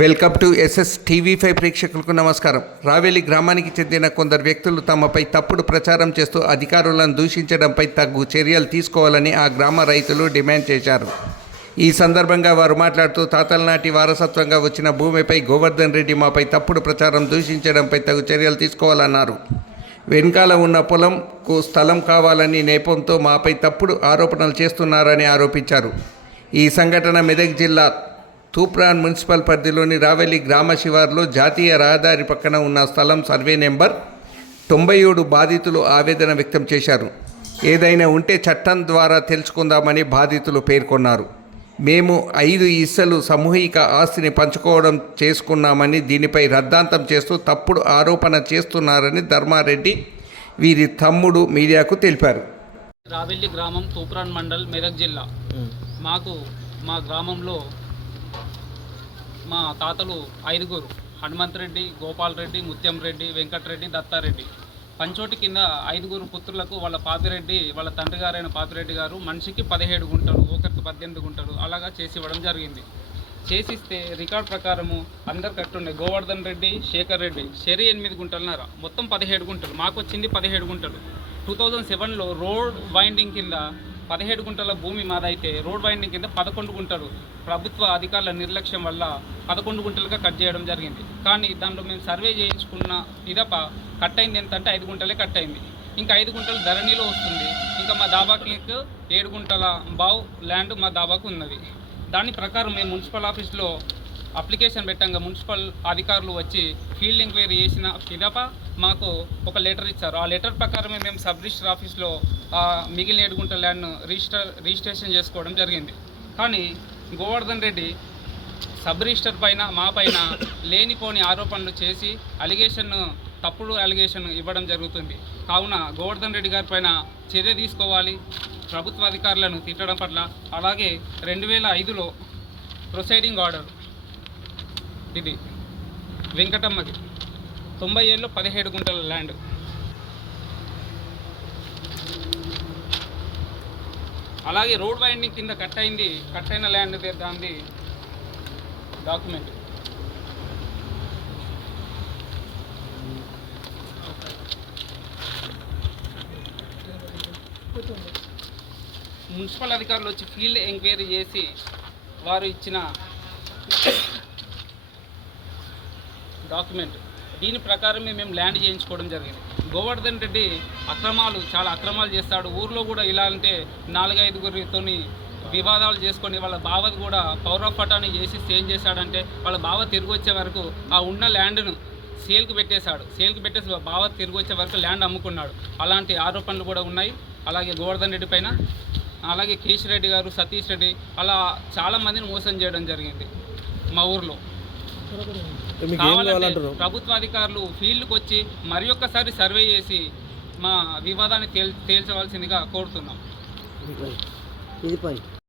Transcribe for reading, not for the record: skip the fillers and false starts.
Welcome to SS TV5 ప్రేక్షకులకు నమస్కారం. రావేలి గ్రామానికి చెందిన కొందరు వ్యక్తులు తమపై తప్పుడు ప్రచారం చేస్తూ అధికారులను దూషించడంపై తగు చర్యలు తీసుకోవాలని ఆ గ్రామ రైతులు డిమాండ్ చేశారు. ఈ సందర్భంగా వారు మాట్లాడుతూ తాతల నాటి వారసత్వంగా వచ్చిన భూమిపై గోవర్ధన్ రెడ్డి మాపై తప్పుడు ప్రచారం దూషించడంపై తగు చర్యలు తీసుకోవాలన్నారు. వెనకాల ఉన్న పొలంకు స్థలం కావాలని నేపంతో మాపై తప్పుడు ఆరోపణలు చేస్తున్నారని ఆరోపించారు. ఈ సంఘటన మెదక్ జిల్లా తూప్రాన్ మున్సిపల్ పరిధిలోని రావేలి గ్రామ శివారులో జాతీయ రహదారి పక్కన ఉన్న స్థలం సర్వే నెంబర్ 97 బాధితులు ఆవేదన వ్యక్తం చేశారు. ఏదైనా ఉంటే చట్టం ద్వారా తెలుసుకుందామని బాధితులు పేర్కొన్నారు. మేము 5 ఇళ్లు సామూహిక ఆస్తిని పంచుకోవడం చేసుకున్నామని దీనిపై రద్దాంతం చేస్తూ తప్పుడు ఆరోపణ చేస్తున్నారని ధర్మారెడ్డి వీరి తమ్ముడు మీడియాకు తెలిపారు. రావేలి గ్రామం తూప్రాన్ మండల్ మెదక్ జిల్లా. మా గ్రామంలో మా తాతలు 5 హనుమంత్ రెడ్డి, గోపాల్ రెడ్డి, ముత్యం రెడ్డి, వెంకటరెడ్డి, దత్తారెడ్డి పంచోటి కింద 5 పుత్రులకు వాళ్ళ పాపిరెడ్డి, వాళ్ళ తండ్రి గారైన పాపిరెడ్డి గారు మనిషికి 17 గుంటలు, ఒకరికి 18 గుంటలు అలాగా చేసి ఇవ్వడం జరిగింది. చేసిస్తే రికార్డ్ ప్రకారము అందరు కట్టుండే గోవర్ధన్ రెడ్డి, శేఖర్ రెడ్డి షెరీ 8 గుంటలున్నర, మొత్తం 17 గుంటలు. మాకు వచ్చింది 17 గుంటలు. 2007లో రోడ్ వైండింగ్ కింద 17 గుంటల భూమి మాదైతే రోడ్ వైండింగ్ కింద 11 గుంటలు ప్రభుత్వ అధికారుల నిర్లక్ష్యం వల్ల 11 గుంటలుగా కట్ చేయడం జరిగింది. కానీ దానిలో మేము సర్వే చేయించుకున్న పిదప కట్ అయింది ఎంతంటే 5 గుంటలే కట్ అయింది. ఇంకా 5 గుంటలు ధరణిలో వస్తుంది. ఇంకా మా దాబాకి 7 గుంటల బావ్ ల్యాండ్ మా దాబాకు ఉన్నది. దాని ప్రకారం మేము మున్సిపల్ ఆఫీస్లో అప్లికేషన్ పెట్టంగా మున్సిపల్ అధికారులు వచ్చి ఫీల్డ్ ఎంక్వైరీ చేసిన పిదప మాకు ఒక లెటర్ ఇచ్చారు. ఆ లెటర్ ప్రకారమే మేము సబ్ రిజిస్టర్ ఆఫీస్లో మిగిలిన 7 గుంటల ల్యాండ్ను రిజిస్ట్రేషన్ చేసుకోవడం జరిగింది. కానీ గోవర్ధన్ రెడ్డి సబ్ రిజిస్టర్ పైన మా పైన లేనిపోని ఆరోపణలు చేసి తప్పుడు అలిగేషన్ ఇవ్వడం జరుగుతుంది. కావున గోవర్ధన్ రెడ్డి గారి పైన చర్య తీసుకోవాలి. ప్రభుత్వ అధికారులను తిట్టడం పట్ల. అలాగే 2005లో ప్రొసీడింగ్ ఆర్డర్ ఇది వెంకటమ్మకి 90 ఏళ్ళు 17 గుంటల ల్యాండ్. అలాగే రోడ్ వైండింగ్ కింద కట్ అయిన ల్యాండ్ దాన్ని డాక్యుమెంట్. మున్సిపల్ అధికారులు వచ్చి ఫీల్డ్ ఎంక్వైరీ చేసి వారు ఇచ్చిన డాక్యుమెంట్ దీని ప్రకారమే మేము ల్యాండ్ చేయించుకోవడం జరిగింది. గోవర్ధన్ రెడ్డి చాలా అక్రమాలు చేస్తాడు. ఊర్లో కూడా ఇలా అంటే 4-5 వివాదాలు చేసుకొని వాళ్ళ బావది కూడా పవర్ ఆఫ్ పటాని చేసి సేల్ చేశాడంటే వాళ్ళ బావ తిరిగి వచ్చే వరకు ఆ ఉన్న ల్యాండ్ను సేల్కి పెట్టేసి బావ తిరిగి వచ్చే వరకు ల్యాండ్ అమ్ముకున్నాడు. అలాంటి ఆరోపణలు కూడా ఉన్నాయి. అలాగే గోవర్ధన్ రెడ్డి పైన, అలాగే కేశ్ రెడ్డి గారు, సతీష్ రెడ్డి అలా చాలామందిని మోసం చేయడం జరిగింది మా ఊర్లో. కావాలంటే ప్రభుత్వ అధికారులు ఫీల్డ్కి వచ్చి మరి ఒక్కసారి సర్వే చేసి మా వివాదాన్ని తేల్చవలసిందిగా కోరుతున్నాం.